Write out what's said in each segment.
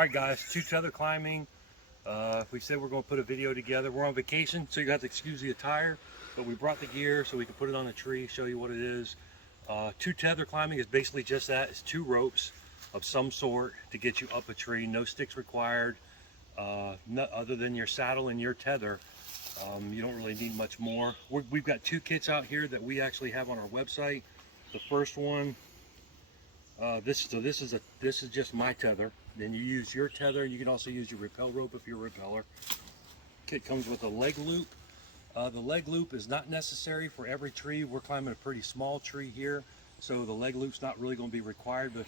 Alright guys, tether climbing. We said we're going to put a video together. We're on vacation, so you have to excuse the attire, but we brought the gear so we can put it on a tree, show you what it is. Tether climbing is basically just that. It's 2 ropes of some sort to get you up a tree. No sticks required, other than your saddle and your tether. You don't really need much more. We've got 2 kits out here that we actually have on our website. The first one, this is just my tether. Then you use your tether. You can also use your rappel rope if you're a repeller. Kit comes with a leg loop. The leg loop is not necessary for every tree. We're climbing a pretty small tree here, so the leg loop's not really going to be required. But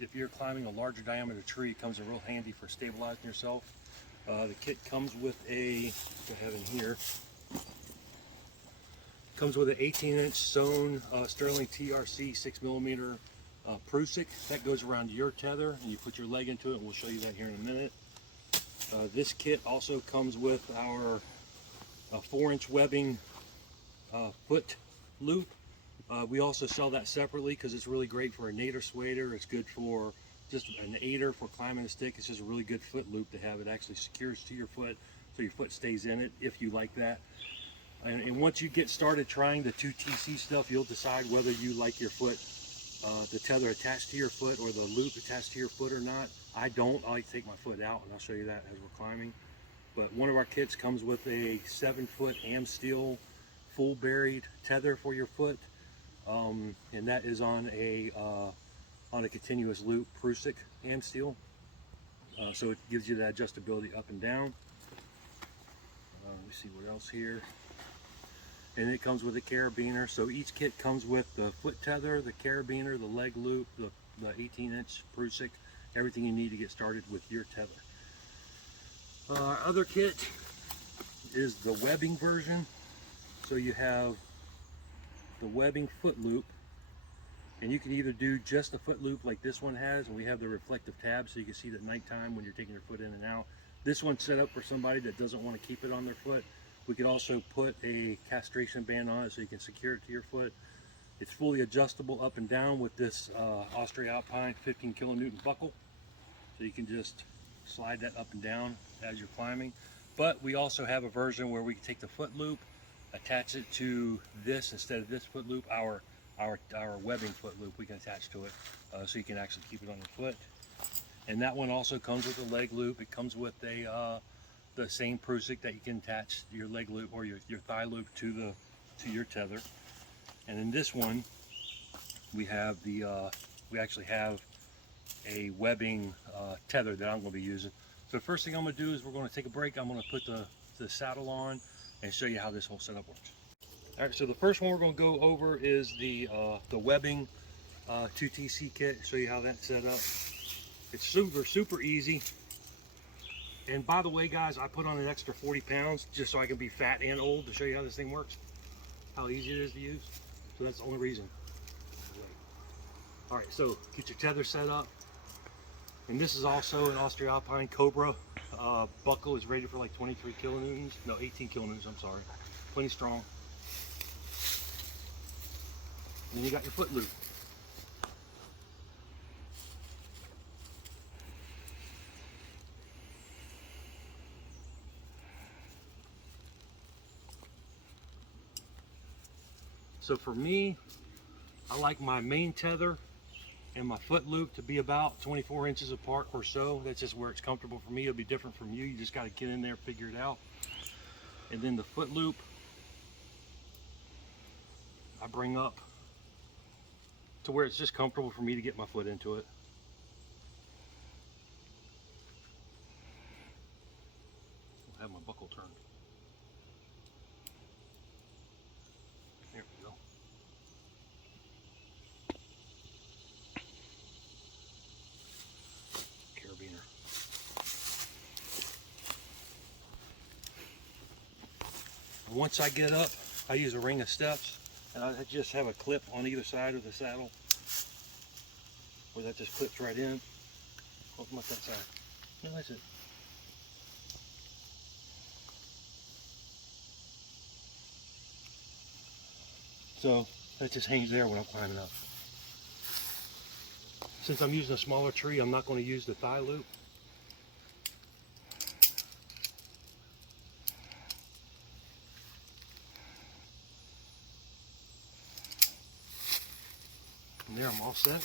if you're climbing a larger diameter tree, it comes in real handy for stabilizing yourself. The kit comes with a, I have in here, comes with an 18-inch sewn Sterling TRC 6mm Prusik that goes around your tether, and you put your leg into it, and we'll show you that here in a minute. This kit also comes with our 4-inch webbing foot loop. We also sell that separately because it's really great for a nader swader. It's good for just an aider for climbing a stick. It's just a really good foot loop to have. It actually secures to your foot, so your foot stays in it if you like that. And once you get started trying the 2TC stuff, you'll decide whether you like your foot, the tether attached to your foot or the loop attached to your foot or not. I don't. I like to take my foot out, and I'll show you that as we're climbing. But one of our kits comes with a 7-foot am steel full buried tether for your foot, and that is on a continuous loop Prusik am steel. So it gives you that adjustability up and down. Let me see what else here. And it comes with a carabiner. So each kit comes with the foot tether, the carabiner, the leg loop, the 18-inch Prusik, everything you need to get started with your tether. Our other kit is the webbing version. So you have the webbing foot loop, and you can either do just a foot loop like this one has, and we have the reflective tab so you can see it at nighttime when you're taking your foot in and out. This one's set up for somebody that doesn't want to keep it on their foot. We could also put a castration band on it so you can secure it to your foot. It's fully adjustable up and down with this Austria Alpine 15 kilonewton buckle, so you can just slide that up and down as you're climbing. But we also have a version where we can take the foot loop, attach it to this instead of this foot loop, our webbing foot loop we can attach to it, so you can actually keep it on your foot. And that one also comes with a leg loop. It comes with a the same Prusik that you can attach your leg loop or your thigh loop to your tether. And in this one, we have we actually have a webbing tether that I'm going to be using. So the first thing I'm going to do is we're going to take a break. I'm going to put the saddle on and show you how this whole setup works. All right, so the first one we're going to go over is the webbing 2TC kit. Show you how that's set up. It's super easy. And by the way, guys, I put on an extra 40 pounds just so I can be fat and old to show you how this thing works, how easy it is to use. So that's the only reason. All right, so get your tether set up. And this is also an Austria Alpine Cobra buckle. Is rated for like 23 kilonewtons. No, 18 kilonewtons, I'm sorry. Plenty strong. And then you got your foot loop. So for me, I like my main tether and my foot loop to be about 24 inches apart or so. That's just where it's comfortable for me. It'll be different from you. You just got to get in there, figure it out. And then the foot loop, I bring up to where it's just comfortable for me to get my foot into it. I'll have my buckle turned. There we go. Carabiner. Once I get up, I use a ring of steps, and I just have a clip on either side of the saddle where that just clips right in. Open up that side. No, that's it. So that just hangs there when I'm climbing up. Since I'm using a smaller tree, I'm not going to use the thigh loop. And there, I'm all set,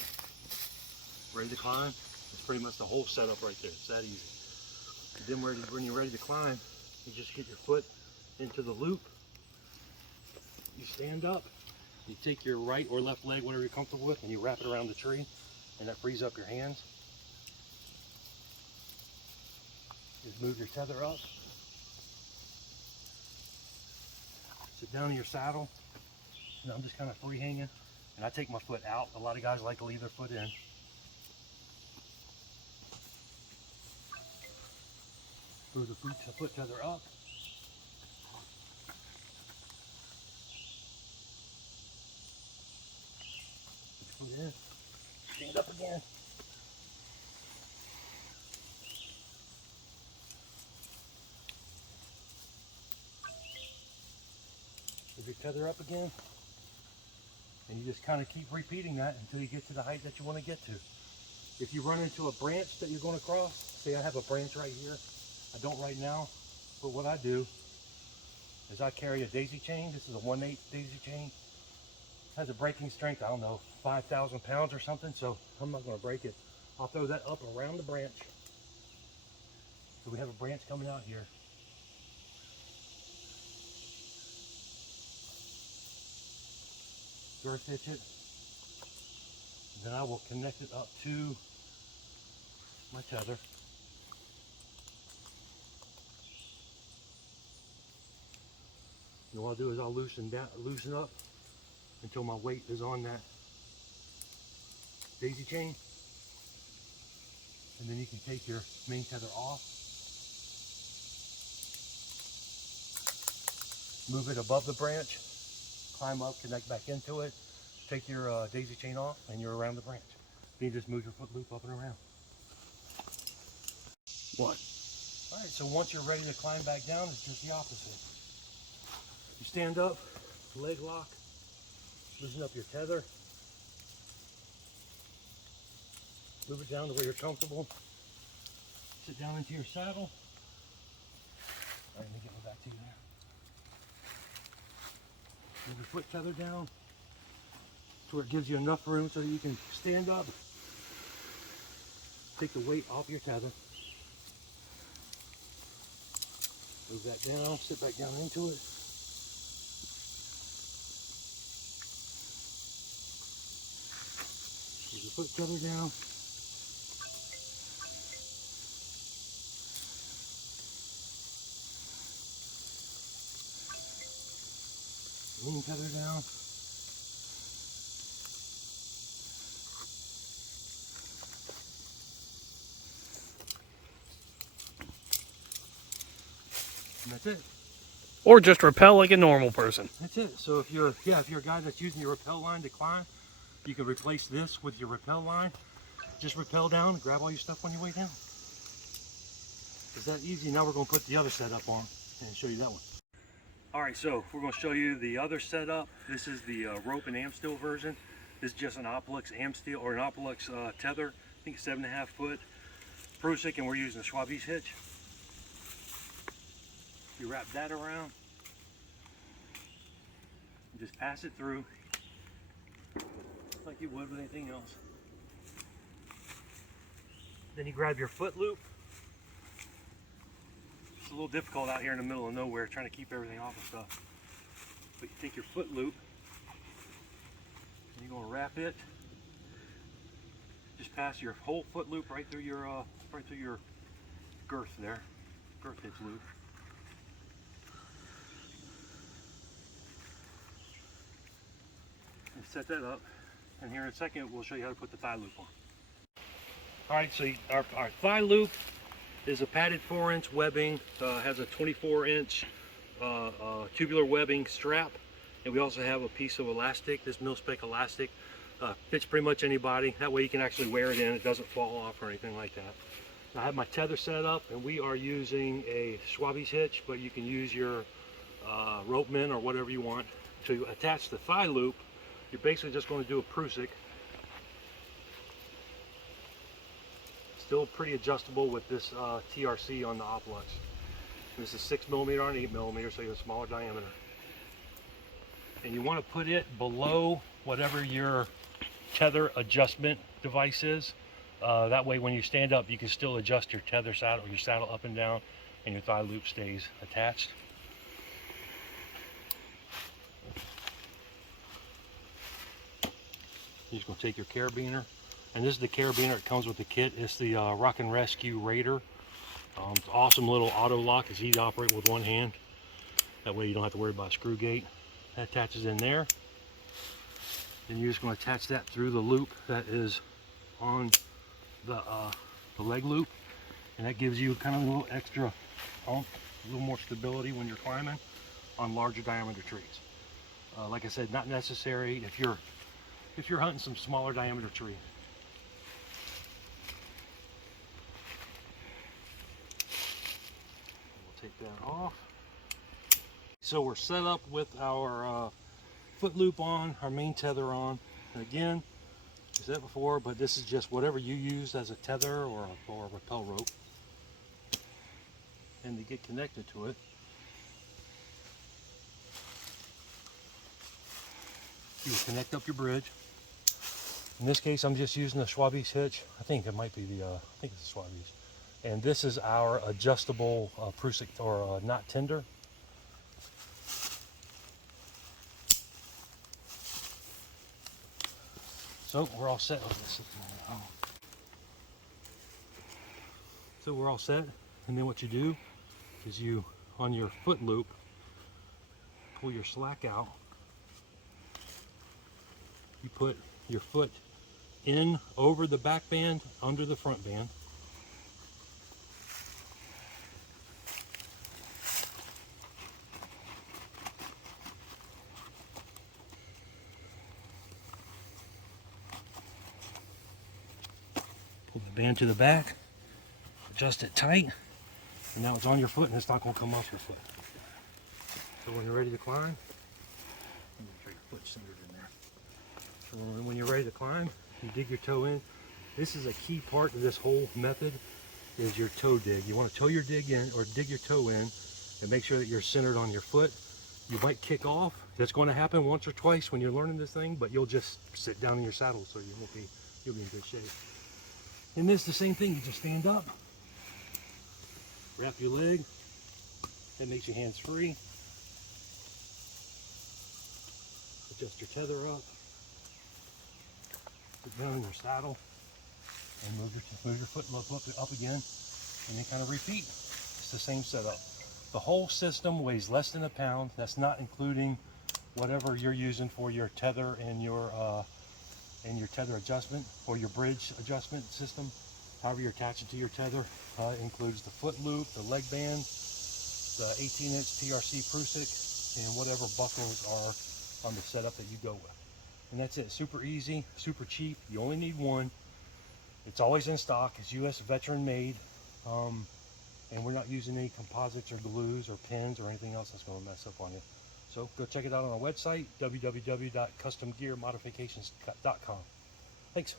ready to climb. It's pretty much the whole setup right there. It's that easy. And then when you're ready to climb, you just get your foot into the loop. You stand up. You take your right or left leg, whatever you're comfortable with, and you wrap it around the tree, and that frees up your hands. Just move your tether up. Sit down in your saddle, and I'm just kind of free hanging. And I take my foot out. A lot of guys like to leave their foot in. Move the foot tether up. Put your foot in. Stand up again. Move your tether up again. And you just kind of keep repeating that until you get to the height that you want to get to. If you run into a branch that you're going to cross, say I have a branch right here. I don't right now, but what I do is I carry a daisy chain. This is a 1/8 daisy chain. It has a breaking strength, I don't know, 5,000 pounds or something, so I'm not going to break it. I'll throw that up around the branch. So we have a branch coming out here. Girth hitch it. Then I will connect it up to my tether. And what I'll do is I'll loosen up until my weight is on that daisy chain. And then you can take your main tether off. Move it above the branch. Climb up, connect back into it. Take your daisy chain off and you're around the branch. Then you just move your foot loop up and around. One. All right, so once you're ready to climb back down, it's just the opposite. You stand up, leg lock, loosen up your tether, move it down to where you're comfortable, sit down into your saddle. All right, let me get my back to you there. Move your foot tether down to where it gives you enough room so that you can stand up, take the weight off your tether, move that down, sit back down into it. Keep your foot tether down. Lean tether down. And that's it. Or just rappel like a normal person. That's it. So if you're a guy that's using your rappel line to climb, you can replace this with your rappel line. Just rappel down and grab all your stuff on your way down. It's that easy. Now we're going to put the other setup on and show you that one. All right, so we're going to show you the other setup. This is the rope and am steel version. This is just an Opelix am steel or an Opelix tether. I think it's 7.5 foot Prusik, and we're using a Schwab's hitch. You wrap that around. You just pass it through like you would with anything else. Then you grab your foot loop. It's a little difficult out here in the middle of nowhere trying to keep everything off of stuff. But you take your foot loop and you're going to wrap it. Just pass your whole foot loop right through your girth there, girth hitch loop. And set that up. And here in a second, we'll show you how to put the thigh loop on. All right, so our thigh loop is a padded 4-inch webbing, has a 24-inch tubular webbing strap, and we also have a piece of elastic, this mil-spec elastic. Fits pretty much anybody. That way you can actually wear it in. It doesn't fall off or anything like that. I have my tether set up, and we are using a Schwab's hitch, but you can use your ropeman or whatever you want. To attach the thigh loop, you're basically just going to do a Prusik. Still pretty adjustable with this TRC on the Opelix. This is 6mm on 8mm, so you have a smaller diameter. And you want to put it below whatever your tether adjustment device is. That way when you stand up, you can still adjust your tether saddle, your saddle up and down, and your thigh loop stays attached. You're just going to take your carabiner, and this is the carabiner that comes with the kit. It's the Rock and Rescue Raider. It's an awesome little auto lock. It's easy to operate with one hand. That way you don't have to worry about a screw gate. That attaches in there. Then you're just going to attach that through the loop that is on the leg loop, and that gives you kind of a little extra a little more stability when you're climbing on larger diameter trees. Like I said, not necessary if you're hunting some smaller diameter trees. We'll take that off. So we're set up with our foot loop on, our main tether on. And again, I said before, but this is just whatever you use as a tether or a rappel rope. And to get connected to it, you connect up your bridge. In this case, I'm just using the Schwab's hitch. I think it might be the, I think it's the Schwab's. And this is our adjustable prusik or knot tender. So we're all set on this. So we're all set, and then what you do is you, on your foot loop, pull your slack out. You put your foot in over the back band, under the front band. Pull the band to the back, adjust it tight, and now it's on your foot and it's not going to come off your foot. So when you're ready to climb, make sure your foot's centered in there. So when you're ready to climb, you dig your toe in. This is a key part of this whole method, is your toe dig. You want to toe your dig in, or dig your toe in, and make sure that you're centered on your foot. You might kick off. That's going to happen once or twice when you're learning this thing, but you'll just sit down in your saddle, so you'll be in good shape. And this is the same thing. You just stand up, wrap your leg. That makes your hands free. Adjust your tether up. Put down in your saddle, and move your foot up again, and then kind of repeat. It's the same setup. The whole system weighs less than a pound. That's not including whatever you're using for your tether and your tether adjustment, or your bridge adjustment system. However you're attaching to your tether, includes the foot loop, the leg band, the 18-inch TRC prusik, and whatever buckles are on the setup that you go with. And that's it. Super easy, super cheap. You only need one. It's always in stock. It's US veteran made. And we're not using any composites or glues or pins or anything else that's going to mess up on you. So go check it out on our website, www.customgearmodifications.com. Thanks.